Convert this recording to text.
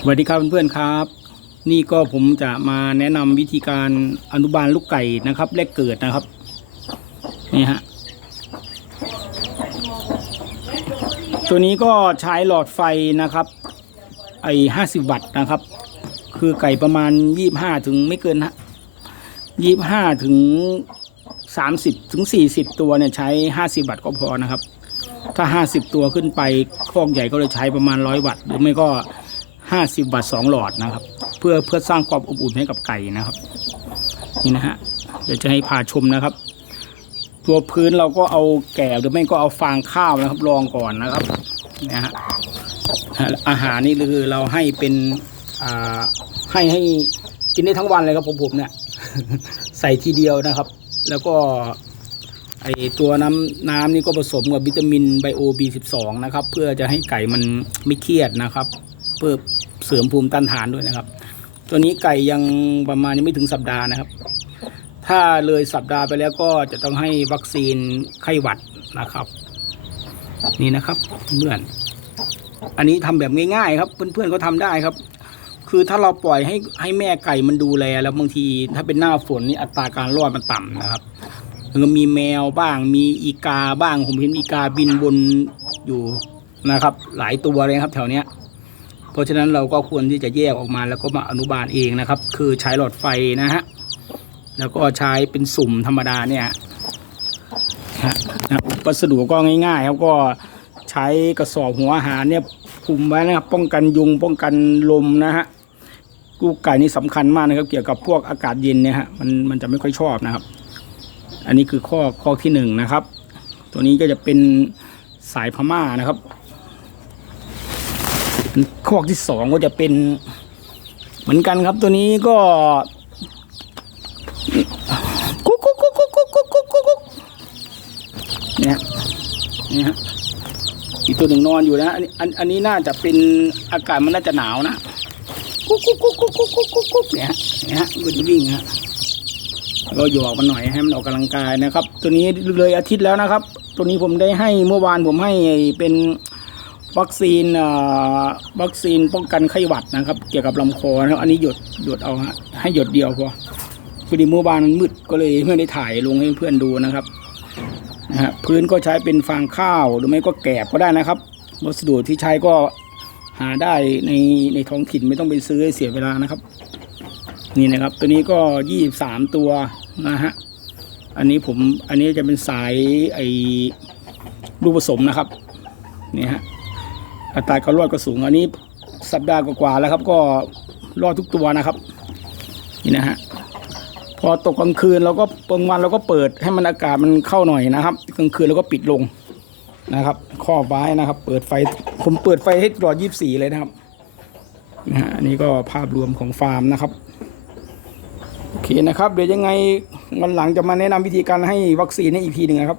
สวัสดีครับเพื่อนๆครับ นี่ก็ผมจะมาแนะนำวิธีการอนุบาลลูกไก่นะครับแรกเกิดนะครับ นี่ฮะตัวนี้ก็ใช้หลอดไฟนะครับ ไอ้ห้าสิบวัตต์นะครับ คือไก่ประมาณยี่บห้าถึงไม่เกินฮะยี่บห้าถึงสามสิบถึงสี่สิบตัวเนี่ยใช้ห้าสิบวัตต์ก็พอนะครับ ถ้าห้าสิบตัวขึ้นไปคอกใหญ่ก็เลยใช้ประมาณร้อยวัตต์หรือไม่ก็ ห้าสิบบาทสองหลอดนะครับ เพื่อเพื่อสร้างความอบอุ่นให้กับไก่นะครับ นี่นะฮะเดี๋ยวจะให้พาชมนะครับ ตัวพื้นเราก็เอาแก่หรือไม่ก็เอาฟางข้าวนะครับรองก่อนนะครับนะฮะอาหารนี่คือเราให้เป็นอ่าให้ให้กินได้ทั้งวันเลยครับผมผมเนี่ยใส่ทีเดียวนะครับ แล้วก็ไอตัวน้ำน้ำนี่ก็ผสมกับวิตามินไบโอ B12 นะครับ เพื่อจะให้ไก่มันไม่เครียดนะครับ เพื่อ เสริมภูมิต้านทานด้วยนะครับ ตัวนี้ไก่ยังประมาณยังไม่ถึงสัปดาห์นะครับ ถ้าเลยสัปดาห์ไปแล้วก็จะต้องให้วัคซีนไข้หวัดนะครับ นี่นะครับเพื่อนอันนี้ทำแบบง่ายๆครับ เพื่อนๆก็ทำได้ครับ คือถ้าเราปล่อยให้ให้แม่ไก่มันดูแล แล้วบางทีถ้าเป็นหน้าฝนนี่อัตราการรอดมันต่ำนะครับมันก็มีแมวบ้าง มีอีกาบ้างผมเห็นอีกาบินบนอยู่นะครับ หลายตัวเลยครับแถวเนี้ย เพราะฉะนั้นเราก็ควรที่จะแยกออกมาแล้วก็มาอนุบาลเองนะครับ คือใช้หลอดไฟนะฮะแล้วก็ใช้เป็นสุ่มธรรมดาเนี่ยฮะวัสดุก็ง่ายๆครับก็ใช้กระสอบหัวอาหารเนี่ยคุมไว้นะครับ ป้องกันยุงป้องกันลมนะฮะลูกไก่นี่สำคัญมากนะครับ เกี่ยวกับพวกอากาศเย็นเนี่ยฮะมันมันจะไม่ค่อยชอบนะครับ อันนี้คือข้อข้อที่หนึ่งนะครับ ตัวนี้ก็จะเป็นสายพม่านะครับ ข้อที่สองก็จะเป็นเหมือนกันครับตัวนี้ก็กุ๊กกุ๊กกุ๊กกุ๊กกุ๊กกุ๊กกุ๊กกุ๊กเนี่ยนี่ฮะอีกตัวหนึ่งนอนอยู่นะอันอันอันนี้น่าจะเป็นอากาศมันน่าจะหนาวนะกุ๊กกุ๊กกุ๊กกุ๊กกุ๊กกุ๊กกุ๊กเนี่ยเนี่ยฮะมันจะวิ่งฮะแล้วก็หยอกมันหน่อยให้มันออกกำลังกายนะครับ ตัวนี้เลยอาทิตย์แล้วนะครับ ตัวนี้ผมได้ให้เมื่อวานผมให้เป็น วัคซีนเอ่อวัคซีนป้องกันไข้หวัดนะครับ เกี่ยวกับลำคอนะครับอันนี้หยดหยดเอาฮะให้หยดเดียวพอพอดีเมื่อวานมันมืดก็เลยไม่ได้ถ่ายลงให้เพื่อนดูนะครับนะฮะพื้นก็ใช้เป็นฟางข้าวหรือไม่ก็แกบก็ได้นะครับวัสดุที่ใช้ก็หาได้ในในท้องถิ่นไม่ต้องไปซื้อเสียเวลานะครับ นี่นะครับตัวนี้ก็ยี่สามตัวนะฮะอันนี้ผมอันนี้จะเป็นสายไอ้ลูกผสมนะครับนี่ฮะ อัตราการรอดก็สูงอันนี้สัปดาห์กว่าๆแล้วครับ ก็รอดทุกตัวนะครับ นี่นะฮะพอตกกลางคืนเราก็กลางวันเราก็เปิดให้มันอากาศมันเข้าหน่อยนะครับกลางคืนเราก็ปิดลงนะครับครอบไว้นะครับ เปิดไฟผมเปิดไฟให้ตลอดยี่สี่เลยนะครับนะฮะอันนี้ก็ภาพรวมของฟาร์มนะครับโอเคนะครับ เดี๋ยวยังไงวันหลังจะมาแนะนำวิธีการให้วัคซีนในอีกทีหนึ่งนะครับ